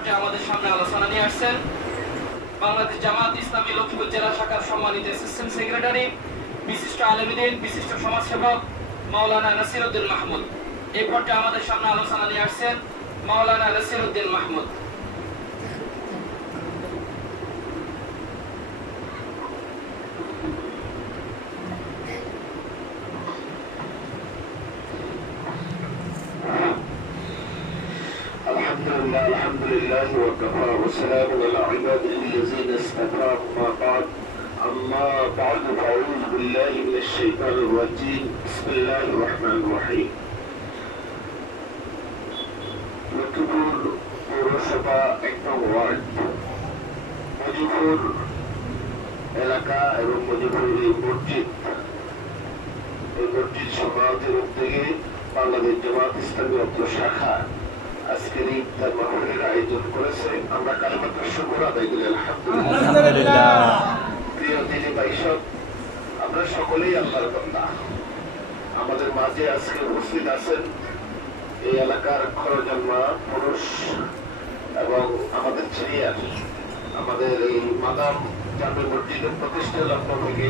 পর্যায়ে আমাদের সামনে আলোচনা নিয়ে আসছেন বাংলাদেশ জামাত ইসলামী লক্ষ্মীপুর জেলা শাখার সম্মানিত অ্যাসিস্ট্যান্ট সেক্রেটারি, বিশিষ্ট আলেমদ্বীন, বিশিষ্ট সমাজসেবক মাওলানা নাসিরউদ্দিন মাহমুদ। এই পর্যায়ে আমাদের সামনে আলোচনা নিয়ে আসছেন মাওলানা নাসিরউদ্দিন মাহমুদ। الحمد لله وكفى وسلام على عباده الذين اصطفى ما بعد أما بعد فأعوذ بالله من الشيطان الرجيم بسم الله الرحمن الرحيم লক্ষ্মীপুর পৌরসভা ১ নং ওয়ার্ড মজিপুর এলাকা এবং মজিপুর মসজিদ সমাজের উদ্যোগে বাংলাদেশ জামাত ইসলামী অত্র শাখা আজকের ইফতার মাহফিলের আয়োজন করেছে। আমরা কালিমাতুর শুকর আদায় করি আলহামদুলিল্লাহ। প্রিয় দিনী ভাইসব, আমরা সকলেই আল্লাহর বান্দা। আমাদের মাঝে আজকে উপস্থিত আছেন এই এলাকার খরজন্মা পুরুষ এবং আমাদের সিনিয়র, আমাদের এই মাদাম জামে মসজিদের প্রতিষ্ঠা লগ্ন থেকে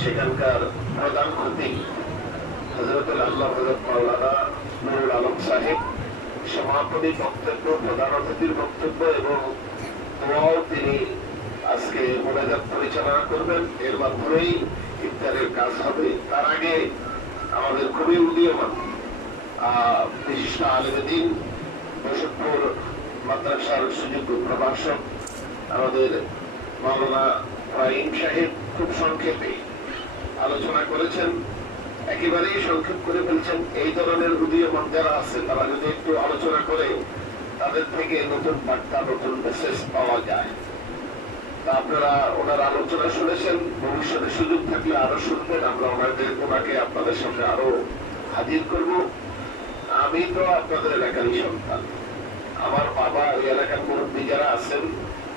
সেখানকার প্রধান খতিব হযরতুল আল্লাহ হযরত মাওলানা নুরুল আলম সাহেব সমাপনী বক্তব্য, প্রধান অতিথির বক্তব্য এবং দোয়াও তিনি আজকে মোনাজাত পরিচালনা করবেন। এর মাধ্যমেই ইফতারের কাজ হবে। তার আগে আমাদের খুবই উদীয়মান বিশিষ্ট আলেমদ্বীন, বৈশাখপুর মাদ্রাসার সুযোগ্য প্রভাষক আমাদের মাওলানা ফাহিম সাহেব খুব সংক্ষেপে আলোচনা করেছেন। একেবারেই সংক্ষেপ করে বলছেন, এই ধরনের উদীয়মান যারা আছে তারা যদি একটু আলোচনা করে তাদের থেকে নতুন বার্তা, নতুন মেসেজ পাওয়া যায়। তা আপনারা ওনার আলোচনা শুনেছেন, ভবিষ্যতে সুযোগ থাকলে আরো শুনবেন। আমরা ওনাকে আপনাদের সামনে আরো হাজির করব। আমি তো আপনাদের এলাকারই সন্তান। আমার বাবা এই এলাকার মুরব্বী যারা আছেন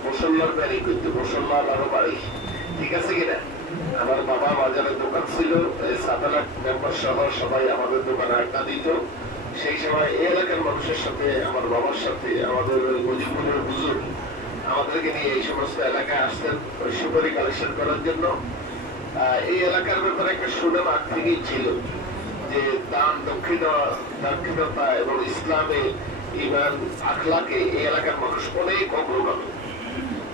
মুসল্লার বাড়ি করতে, মুসল্লার আরো বাড়ি, ঠিক আছে কিনা? আমার বাবা বাজারে দোকান ছিল, সাতালাখ মেম্বার সহ সবাই আমাদের দোকানে আড্ডা দিত। সেই সময় এই এলাকার মানুষের সাথে, আমার বাবার সাথে, আমাদের মজিবুরের হুজুর আমাদেরকে নিয়ে এই সমস্ত এলাকায় আসতেন ওই সুপারি কালেকশন করার জন্য। এই এলাকার ব্যাপারে একটা সুনাম আগ থেকেই ছিল যে দান, দক্ষিণতা এবং ইসলামে ইমান আখলাকে এই এলাকার মানুষ অনেক অগ্রগামী।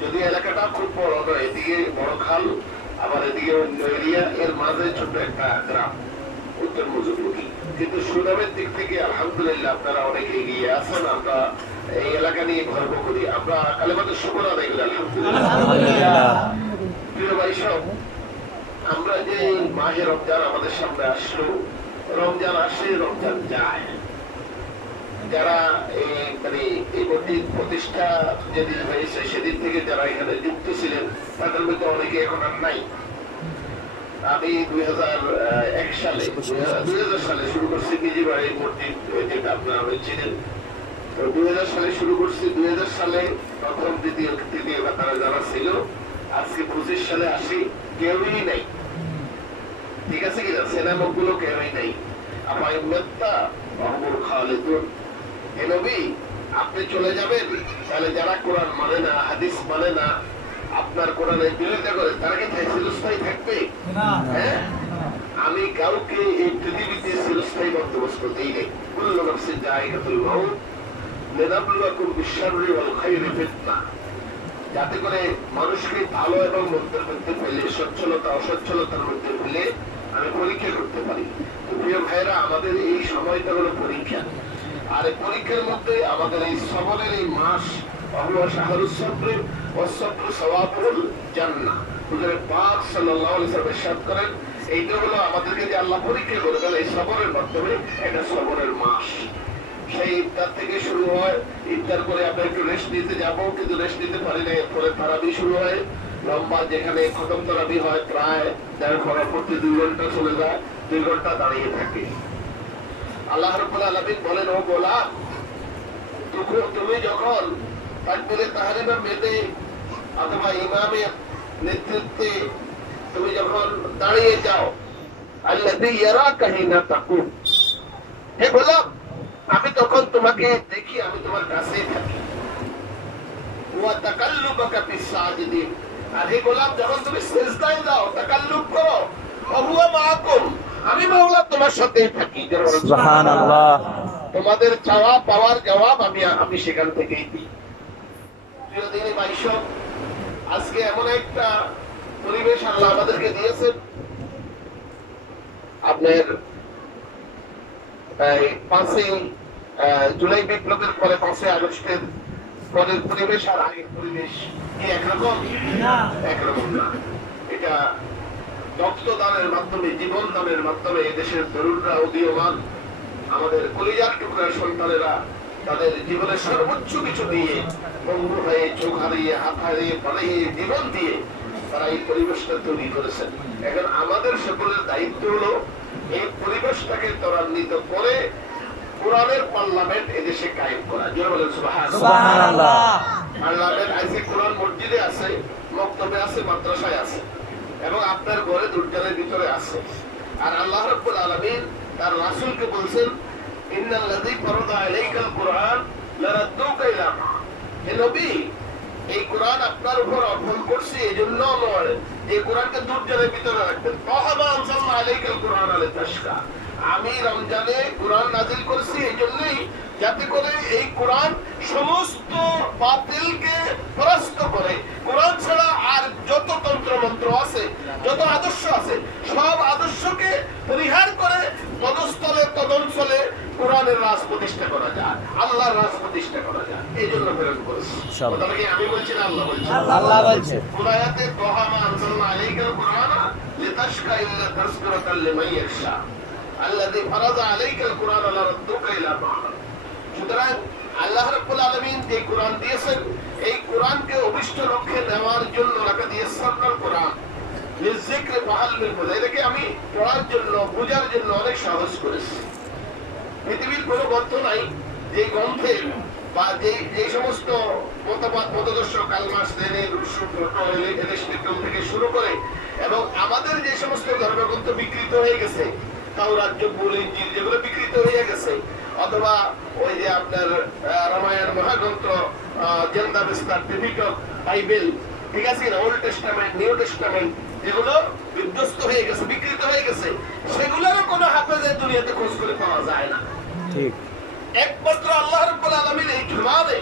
যদি এলাকাটা খুব বড় নয়, এদিকে বড় খাল, আবার এদিকে অন্য এরিয়া, এর মাঝে ছোট একটা গ্রাম উত্তর মজুমুখী, কিন্তু সুনামের দিক থেকে আলহামদুলিল্লাহ আপনারা অনেক এগিয়ে আছেন। আমরা এই এলাকা নিয়ে গর্ব করি। আমরা কালিমাতুর শুকর আদায় করি আলহামদুলিল্লাহ। প্রিয় ভাই সব, আমরা যে মাহে রমজান আমাদের সামনে আসলো, রমজান আসে রমজান যায়। যারা এই মসজিদ প্রতিষ্ঠা যেদিন হয়েছে সেদিন থেকে যারা এখানে যুক্ত ছিলেন তাদের মধ্যে অনেকে এখন আর নাই। আমি 2001 সালে শুরু করছি নিজের বাড়ির মসজিদ, যেটা আপনারা ছিলেন। 2000 সালে শুরু করছি। 2000 সালে প্রথম, দ্বিতীয়, তৃতীয় কাতারে যারা ছিল, আজকে 25 সালে আসি, কেউই নাই, ঠিক আছে কিনা? সিনেমা গুলো কেউই নাই। আমায় মেত্তা বাহুর খালেদুন, এ নবী আপনি চলে যাবেন, তাহলে যারা কোরআন মানে না, হাদিস মানে না, আপনার কোরআনের বিরোধিতা করে, তারা কি চিরস্থায়ী থাকবে? হ্যাঁ, আমি কাউকে এই পৃথিবীতে চিরস্থায়ী বন্দোবস্ত দিই নেই। কুল্লু নাফসিন যায়িকাতুল মাউত লিনাবলুয়াকুম বিশ-শাররি ওয়াল খায়রি ফিতনা, যাতে করে মানুষকে ভালো এবং মন্দের মধ্যে ফেলে, সচ্ছলতা অসচ্ছলতার মধ্যে ফেলে আমি পরীক্ষা করতে পারি। প্রিয় ভাইরা, আমাদের এই সময়টা হলো পরীক্ষা। আর এই পরীক্ষার মধ্যে আমাদের এই সবরের এই মাস হুয়া শাহরুস সবর ওয়াস সবরু সওয়াবুল জান্নাহ, হুজুর পাক সাল্লাল্লাহু আলাইহি ওয়াসাল্লাম ইরশাদ করেন, এইটা হলো আমাদেরকে যে আল্লাহ পরীক্ষা করবেন এই সবরের মাধ্যমে, এটা সবরের মাস। সেই ইফতার থেকে শুরু হয়। ইফতার করে আমরা একটু রেস্ট নিতে যাবো, কিন্তু রেস্ট নিতে পারি না। এরপরে তারাবি শুরু হয়, লম্বা, যেখানে খতম তারাবি হয় প্রায় 1.5 ঘন্টা, প্রতি 2 ঘন্টা চলে যায়, 2 ঘন্টা দাঁড়িয়ে থাকে। আল্লাহ রাব্বুল আলামিন বলেন, ও গোলাম, তুমি যখন তাকবীরে তাহরিমা মেতে অথবা ইমামের নেতৃত্বে তুমি যখন দাঁড়িয়ে যাও, আল্লাযী ইয়ারাকা হিনা তাকুম, হে গোলাম, আমি তখন তোমাকে দেখি, আমি তোমার কাছেই থাকি। ওয়া তাকাল্লুবাকা ফিস সাজিদিন। আর হে গোলাম, যখন তুমি সিজদায় যাও, তাকাল্লুব করো, ওয়া হুয়া মাআকুম, আমি মাওলা তোমার সাথেই থাকি। সুবহানাল্লাহ। তোমাদের চাওয়া পাওয়ার জবাব আমি সেখান থেকেই দিই। প্রিয় দিনী ভাইসো, আজকে এমন একটা পরিবেশ আল্লাহ আমাদেরকে দিয়েছেন, আপনার 5ই জুলাই বিপ্লবের পরে 5ই আগস্টের পরের পরিবেশ আর আগের পরিবেশ কি একরকম? একরকম না। এটা রক্তদানের মাধ্যমে, জীবন দানের মাধ্যমে এদেশের তরুণরা উদীয়মান, আমাদের কলিজার টুকরার সন্তানেরা তাদের জীবনের সর্বোচ্চ কিছু দিয়ে, বন্ধু হয়ে, চোখ হারিয়ে, হাত হারিয়ে, পালিয়ে, জীবন দিয়ে তারা এই পরিবেশটা তৈরি করেছেন। এখন আমাদের সকলের দায়িত্ব হলো এই পরিবেশটাকে ত্বরান্বিত করে কোরআনের পার্লামেন্ট এদেশে কায়েম করা। জোরে বলেন সুবহানাল্লাহ। পার্লামেন্ট আজকে কোরআন মসজিদে আছে, মক্তবে আছে, মাদ্রাসায় আছে, এবং আপনার ঘরে দুর্জানের ভিতরে আছে। আর আল্লাহ রাব্বুল আলামিন তার রাসূলকে বলছেন, ইন্নাল্লাযী ফারাদা আলাইকাল কুরআন লারাদ্দুকা ইলা মা। হে নবী, এই কোরআন আপনার উপর অর্পণ করছি এজন্য নয় এই কোরআনকে দুর্জানের ভিতরে রাখবেন। তাহা মা আনজালনা আলাইকাল কুরআন লিতাশকা। আমি রমজানে কোরআন নাযিল করেছি এই জন্যই, যাতে করে এই কোরআন সমস্ত বাতিলকে পরাস্ত করে। কোরআন ছাড়া আর যত তন্ত্র মন্ত্র আছে, যত আদর্শ আছে, সব আদর্শকে পরিহার করে পদস্থলে, তদঞ্চলে কোরআনের রাজ প্রতিষ্ঠা করা যায়, আল্লাহর রাজ প্রতিষ্ঠা করা যায়। এই জন্য প্রেরণ করেছি। কথাটা কি আমি বলছি না আল্লাহ বলছেন? আল্লাহ বলছে। কুরআয়াতে তাহা মা আনজালনা আলাইকাল কুরআনা লিতাশকা ইল্লা তাযকিরাতাল লিমান ইয়াখশা আল্লাযী ফারাদা আলাইকাল কুরআনা লারাদ্দুকা ইলা মা। সুতরাং আল্লাহ রাব্বুল আলামিন যে কোরআন দিয়েছেন, এই কোরআনকে অভিষ্ট লক্ষ্যে নেওয়ার জন্য রাখা দিয়েছেন কোরআন লিযিকরি ফাহাল্লুল হুদা। এটাকে আমি পড়ার জন্য, বোঝার জন্য অনেক সহজ করেছি। পৃথিবীর কোনো গ্রন্থ নাই যে গ্রন্থে বা যে সমস্ত মতবাদ, মতাদর্শ, কালমাস, লেনিন, রুশো, এরিস্টটল থেকে শুরু করে, এবং আমাদের যে সমস্ত ধর্মগ্রন্থ বিকৃত হয়ে গেছে, তাওরাত, জবুর, ইনজিল, যেগুলো বিকৃত হয়ে গেছে, অথবা ওই যে আপনার রামায়ণ মহাগ্রন্থ, জেন্দা বিস্তার, টিপিক্যাল বাইবেল, ঠিক আছে না, ওল্ড টেস্টামেন্ট, নিউ টেস্টামেন্ট, যেগুলো বিধ্বস্ত হয়ে গেছে, বিকৃত হয়ে গেছে, সেগুলোরও কোনো হাফেজের দুনিয়াতে খোঁজ করে পাওয়া যায় না। ঠিক। একমাত্র আল্লাহ রাব্বুল আলামিন এই জুমানে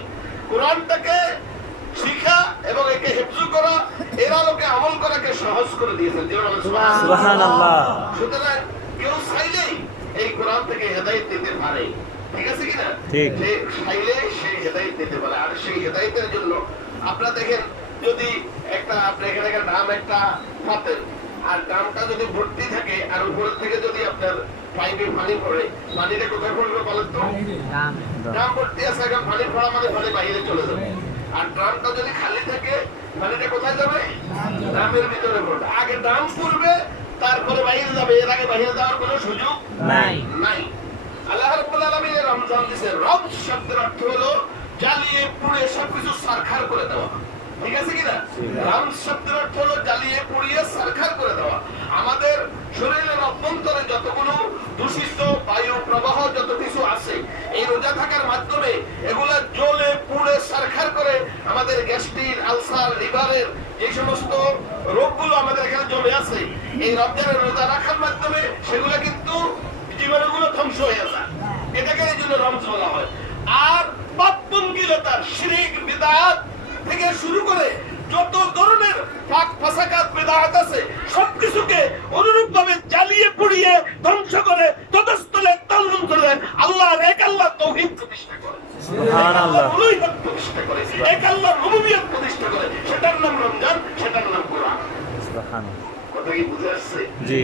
কোরআনটাকে শিখা এবং একে হিফজ করা, এর আলোকে আমল করাকে সহজ করে দিয়েছেন। সুবহানাল্লাহ। সুতরাং কেউ চাইলেই এই কোরআন থেকে হেদায়েত দিতে পারে, ঠিক আছে কিনা? ঠিক। যে চাইলে সে হেদায়েত দিতে পারে। আর সেই হেদায়েতের জন্য আপনারা দেখেন, যদি একটা আপনি এখানে নাম একটা পাতেন, আর ডামটা যদি ভর্তি থাকে, আর উপর থেকে যদি আপনার পাইপে পানি পড়ে, পানিটা কোথায় পড়বে বলেন তো? ড্রাম ভর্তি আছে, এখন পানি পড়া মানে পানি বাইরে চলে যাবে। আর ড্রামটা যদি খালি থাকে, পানিটা কোথায় যাবে? ড্রামের ভিতরে পড়বে। আগে ড্রাম পড়বে, তারপরে বাইরে যাবে। এর আগে বাইরে যাওয়ার কোনো সুযোগ নাই। নাই। আল্লাহ রাব্বুল আলামিন রমজান দিয়েছে। রব শব্দের অর্থ হলো জ্বালিয়ে পুড়ে সবকিছু সারখার করে দেওয়া, ঠিক আছে কিনা? রাম শব্দের অর্থ হলো জ্বালিয়ে পুড়িয়ে সারখার করে দেওয়া। আমাদের শরীরের অভ্যন্তরে যতগুলো দূষিত বায়ু প্রবাহ, যত কিছু আছে, এই রোজা থাকার মাধ্যমে এগুলা জ্বলে পুড়ে সারখার করে আমাদের গ্যাস্ট্রিক, আলসার, লিভারের যে সমস্ত রোগগুলো আমাদের এখানে জমে আছে, এই রমজানের রোজা রাখার মাধ্যমে সেগুলো কিন্তু জীবাণুগুলো ধ্বংস হয়ে যায়। এটাকে এই জন্য রমজান বলা হয়। আর পাপপঙ্কিলতার, শিরক, বিদআত থেকে শুরু করে যত ধরনের পাক ফাসাকাত, বিদআত আছে, সবকিছুকে অনুরূপভাবে জ্বালিয়ে পুড়িয়ে ধ্বংস করে তদস্থলে তলন করে আল্লাহর এক আল্লাহ তাওহীদ প্রতিষ্ঠা করে। সুবহানাল্লাহ। উলুহিয়ত প্রতিষ্ঠা করে, এক আল্লাহর রুবুবিয়ত প্রতিষ্ঠা করে। সেটার নাম রমজান, সেটার নাম কোরআন। সুবহানাল্লাহ। কথা কি বুঝে আসছে? জি।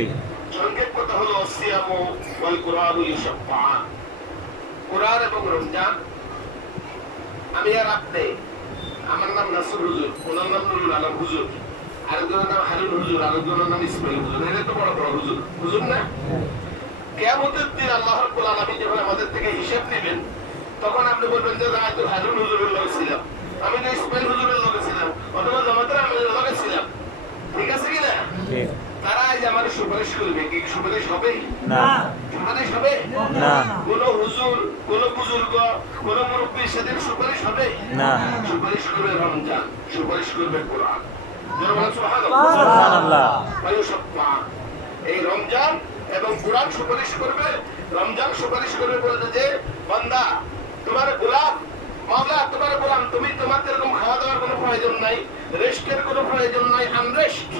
সংক্ষেপ কথা হলো সিয়ামু ওয়াল কুরআনু ইশফাআন। কোরআন এবং রমজান। আমি আর আপনি, আমার নাম নাসির হুজুর, ওনার নাম নুরুল আলম হুজুর, আরেকজনের নাম হারুন হুজুর, আরেকজনের নাম ইসমাইল হুজুর। এরা তো বড় বড় হুজুর, হুজুর না? কিয়ামতের দিন আল্লাহ রাব্বুল আলামিন যখন আমাদের থেকে হিসাব নেবেন, তখন আপনি বলবেন যে আমি তো হারুন হুজুরের লগে ছিলাম, আমি তো ইসমাইল হুজুরের লগে ছিলাম, অথবা জামাতের আমিরের লগে ছিলাম, ঠিক আছে কিনা? ঠিক। তারা আজ আমার সুপারিশ করবে, কি সুপারিশ হবে? না। সুপারিশ হবে না। কোন হুজুর, কোন বুজুর্গ, কোন মুরব্বী সেদিন সুপারিশ হবে না। সুপারিশ করবে রমজান, সুপারিশ করবে কোরআন। সুবহানাল্লাহ। এই রমজান এবং কোরআন সুপারিশ করবে। রমজান সুপারিশ করবে বলতে যে বান্দা তোমার গোলাম, মাওলা তোমার গোলাম, তুমি তোমার এরকম খাওয়া দাওয়ার কোনো প্রয়োজন নাই, রেস্টের কোনো প্রয়োজন নাই, আনরেস্ট,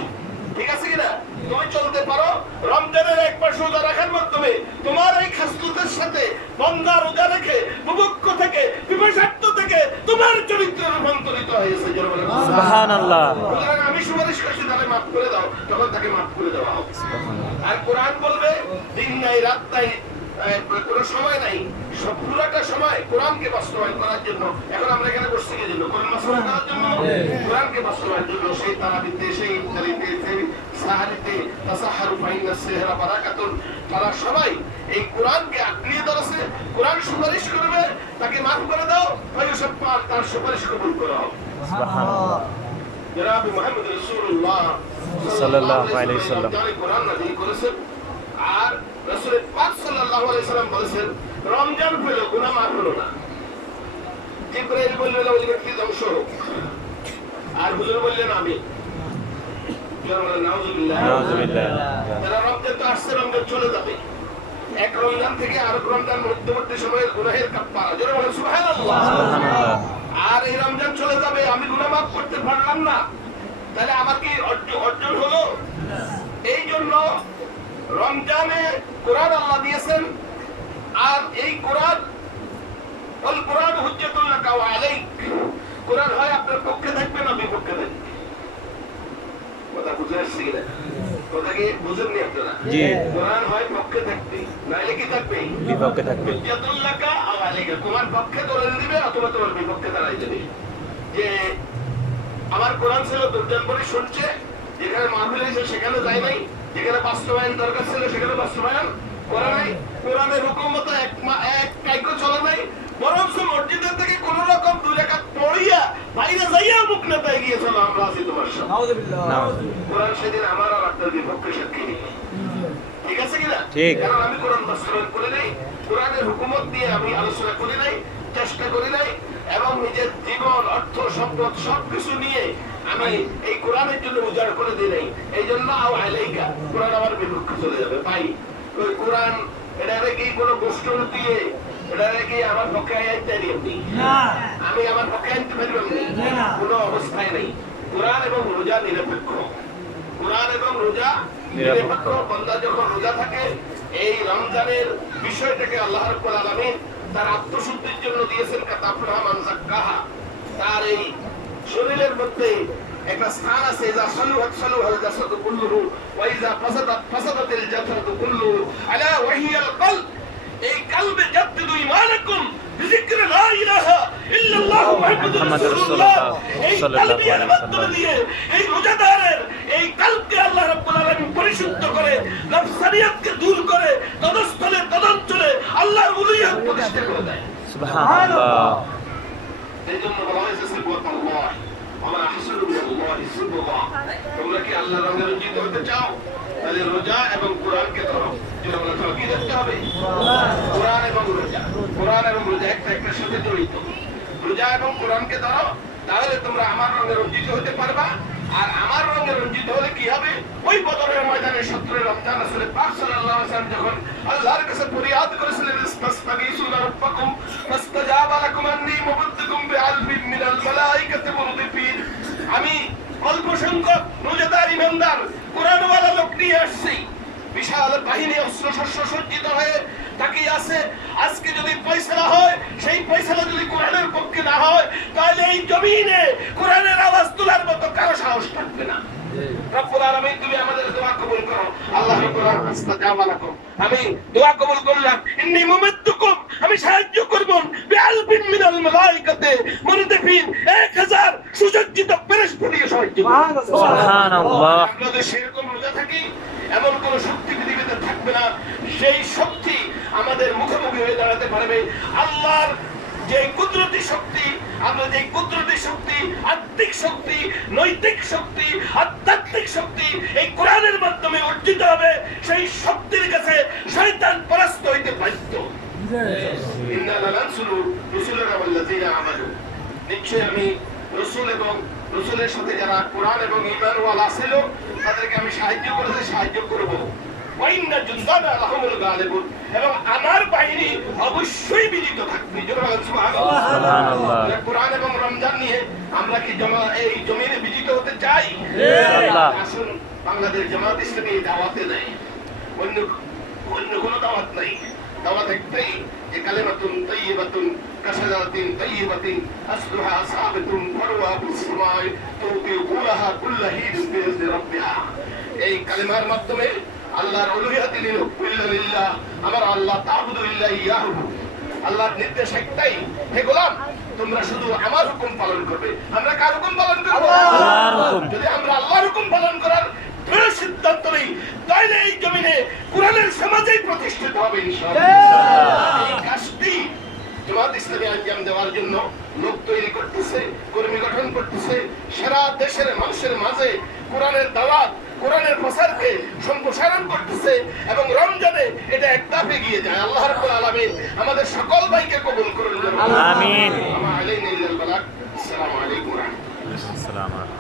ঠিক আছে কিনা? তুমি চলতে পারো। রমজানের এক মাস রোজা রাখার মাধ্যমে তোমার এই খাসলতের সাথে বান্দা রোজা রেখে বুভুক্ষ থেকে, বিপর্যস্ত থেকে তোমার চরিত্র রূপান্তরিত হয়েছে। সুবহানাল্লাহ। সুতরাং আমি সুপারিশ করছি, তাহলে মাফ করে দাও, তখন তাকে মাফ করে দেওয়া হবে। আর কোরআন বলবে দিন নাই রাত নাই, কোনো সময় নাই, সব পুরাটা সময় কোরআনকে বাস্তবায়ন করার জন্য। এখন আমরা এখানে বসছি কি জন্য? কোরআন বাস্তবায়ন করার জন্য, কোরআনকে বাস্তবায়নের জন্য। সেই তারাবিতে, সেই ইফতারিতে, সেই সাহারিতে, তাসাহারু ফাইন্না সিহরা বারাকাতুন, তারা সবাই এই কোরআনকে আঁকড়িয়ে ধরেছে। কোরআন সুপারিশ করবে, তাকে মাফ করে দাও, সব তার সুপারিশ কবুল করা হবে। সুবহানাল্লাহ। জনাব মুহাম্মদ রাসূলুল্লাহ সাল্লাল্লাহু আলাইহি ওয়াসাল্লাম কোরআন নাযিল করেছেন। আর রাসূল পাক সাল্লাল্লাহু আলাইহি ওয়াসাল্লাম বলেছেন রমজান পেলে গুনাহ মাফ হলো না। জিবরাইল বললেন ওই ব্যক্তি ধ্বংস হোক, আর হুজুর বললেন আমি। নাউযুবিল্লাহ। যারা রমজান তো আসছে, রমজান চলে যাবে। এক রমজান থেকে আরেক রমজান মধ্যবর্তী সময়ের গুনাহের কাফারা। জোরে বলেন সুবহানাল্লাহ। আর এই রমজান চলে যাবে, আমি গুনাহ মাফ করতে পারলাম না, তাহলে আমার কি অর্জন হলো? এই জন্য রমজানে কোরআন আল্লাহ দিয়েছেন। আর এই কোরআন হুজ্জাতুল লাকা ওয়া আলাইক, কোরআন হয় আপনার পক্ষে থাকবে না বিপক্ষে থাকবে। কথা বুঝে আসছে কিনা? কথা কি বুঝেননি আপনারা? জি। কোরআন হয় পক্ষে থাকবে, নাইলে কি থাকবে? বিপক্ষে থাকবে। হুজ্জাতুল লাকা ওয়া আলাইক, তোমার পক্ষে দলিল দিবে অথবা তোমার বিপক্ষে দাঁড়াই দেবে। যে আমার কোরআন ছিল দুর্জন বলে শুনছে, যেখানে মাহফিল হয়েছে সেখানে যায় নাই, যেখানে বাস্তবায়ন দরকার ছিল সেখানে বাস্তবায়ন করে নাই, কোরআনের হুকুম মতো এক কাইকো চলে নাই, বরং মসজিদের থেকে কোন রকম দুই রাকাত পড়িয়া বাইরে যাইয়া মুখ নেতায় গিয়েছিল। আমরা আছি তোমার সাথে। কোরআন সেদিন আমার আর আপনার বিপক্ষে সাক্ষী নেই, ঠিক আছে কিনা? ঠিক। কারণ আমি কোরআন বাস্তবায়ন করে নাই, কোরআনের হুকুমত দিয়ে আমি আলোচনা করি নাই, চেষ্টা করি নাই, এবং নিজের জীবন, অর্থ, সম্পদ সবকিছু নিয়ে আমি এই কোরআনের জন্য উজাড় করে দিই নাই। এই জন্য আলাইকা কোরআন আমার বিপক্ষে চলে যাবে। ভাই ওই কোরআন এটারে কি কোনো গোষ্ঠ দিয়ে এটারে কি আমার পক্ষে আনতে পারি? আমি আমার পক্ষে আনতে পারি কোনো অবস্থায় নেই। কোরআন এবং রোজা নিরপেক্ষ, কোরআন এবং রোজা নিরপেক্ষ। বান্দা যখন রোজা থাকে, এই রমজানের বিষয়টাকে আল্লাহ রাব্বুল আলামিন তার আত্মশুদ্ধির জন্য দিয়েছেন। কাতাফলাহা মান যাক্কাহা, তার এই শরীরের মধ্যে একটা স্থান আছে, যা সালুহাত সালুহাল জাসাদু কুল্লুহু ওয়া ইযা ফাসাদাত ফাসাদাতিল জাসাদু কুল্লুহু আলা ওয়া হিয়াল কলব। এই কলবে জাদ্দিদু ঈমানাকুম বিযিকরি লা ইলাহা ইল্লাল্লাহ মুহাম্মাদুর রাসূলুল্লাহ। এই কলবের মাধ্যমে দিয়ে এই রোজাদারের এই কলবকে আল্লাহ রাব্বুল আলামিন পরিশুদ্ধ করে, নফসানিয়াতকে দূর করে, তদস্থলে তদঞ্চলে আল্লাহর উলুহিয়ত প্রতিষ্ঠা করে দেয়। সুবহানাল্লাহ। এইজন্য বলা হয়েছে সিবগাতুল্লাহ ওয়া মা আহসানু মিনাল্লাহি সিবগা। তোমরা কি আল্লাহর রঙে রঞ্জিত হতে চাও? তাহলে রোজা এবং কোরআনকে ধরো। যেটা বলা হলো কি দেখতে হবে? কোরআন এবং রোজা। কোরআন এবং রোজা একটার সাথে জড়িত। রোজা এবং কোরআনকে ধরো, তাহলে তোমরা আমার রঙে রঞ্জিত হতে পারবা। আর আমার রঙে রঞ্জিত হলে কি হবে? ওই বদরের ময়দানে 17 রমজান রাসূল পাক সাল্লাল্লাহু আলাইহি ওয়াসাল্লাম যখন আল্লাহর কাছে ফরিয়াদ করেছিলেন, ইস্তাগীসুনা রাব্বাকুম ফাস্তাজাবা লাকুম আন্নী মুবাদ্দিকুম বিআলফিন মিনাল মালায়েকাতি মুরদিফিন। আমি অল্প সংখ্যক রোজাদার ইমানদার কোরআনওয়ালা লোক নিয়ে আসছি, বিশাল বাহিনী অস্ত্রশস্ত্র সজ্জিত হয়ে তাকিয়ে আছে। আজকে যদি ফয়সালা হয়, সেই ফয়সালা যদি কোরআনের পক্ষে না হয়, তাহলে এই জমিনে কোরআনের আওয়াজ তোলার মতো কারো সাহস থাকবে না। রব্বুল আলামিন তুমি আমাদের দোয়া কবুল করো। আল্লাহ কোরআন ইস্তাজাবা লাকুম, আমি দোয়া কবুল করলাম। ইন্নী মুমিদ্দুকুম, আমি সাহায্য করব বিআলফিন মিনাল মালায়েকাতি মুরদিফিন, 1000 সুসজ্জিত ফেরেশতা দিয়ে সাহায্য করব। সুবহানাল্লাহ। আপনাদের সেরকম রোজা থাকি, এমন কোন শক্তি পৃথিবীতে থাকবে না সেই শক্তি আমাদের মুখোমুখি হয়ে দাঁড়াতে পারবে। আল্লাহর যে কুদরতি শক্তি, আমরা যে কুদরতি শক্তি, আত্মিক শক্তি, নৈতিক শক্তি, আধ্যাত্মিক শক্তি এই কোরআনের মাধ্যমে অর্জিত হবে, সেই শক্তির কাছে শয়তান পরাস্ত হইতে বাধ্য। ইন্না লানানসুরু রুসুলানা ওয়াল্লাযীনা আমানু। নিশ্চয়ই আমি রসুল এবং রসুলের সাথে যারা কোরআন এবং ঈমানওয়ালা ছিল তাদেরকে আমি সাহায্য করব। ওয়াইন্না জুনদানা লাহুমুল গালিবুন, এবং আমার বাহিনী অবশ্যই বিজিত থাকবে। জোরে বলেন সুবহানাল্লাহ। সুবহানাল্লাহ। কোরআন এবং রমজান নিয়ে আমরা কি এই জমিনে বিজিত হতে চাই? ইনশাআল্লাহ। আসুন, বাংলাদেশ জামাত ইসলামী এই দাওয়াতে নাই, অন্য কোনো দাওয়াত নাই। দাওয়াত একটাই, যে কালিমাতুন তাইয়্যিবাতুন কাশাজারাতিন তাইয়্যিবাতিন আসলুহা সাবিতুন ফারওয়া ফিস সামাই তুতি কুলাহা কুল্লা হিদিন বিইذن রাব্বিহা। এই কালিমার মাধ্যমে আল্লাহর উলুহিয়াতি লিল্লাহ, আমার আল্লাহ তা'বুদু ইল্লা ইয়াহু। আল্লাহর নির্দেশ একটাই, হে গোলাম তোমরা শুধু আমার হুকুম পালন করবে। আমরা কার হুকুম পালন করব? আল্লাহর হুকুম। যদি আমরা আল্লাহর হুকুম পালন করার দৃঢ় সিদ্ধান্ত নেই, তাহলে এই জমিনে কোরআনের সমাজেই প্রতিষ্ঠিত হবে ইনশাআল্লাহ। এই কাজটি জামাত ইসলামী আঞ্জাম দেওয়ার জন্য লোক তৈরি করতেছে, কর্মী গঠন করতেছে, সারা দেশের মানুষের মাঝে কোরআনের দাওয়াত, কোরআনের প্রসারকে সম্প্রসারণ করতেছে, এবং রমজানে এটা এক ধাপ এগিয়ে যায়। আল্লাহ রাব্বুল আলামিন আমাদের সকল ভাইকে কবুল করুন। আমিন। আমা আলাইনা ইল্লাল বালাগ। আসসালামু আলাইকুম ওয়া রাহমাতুল্লাহ। আসসালামু আলাইকুম।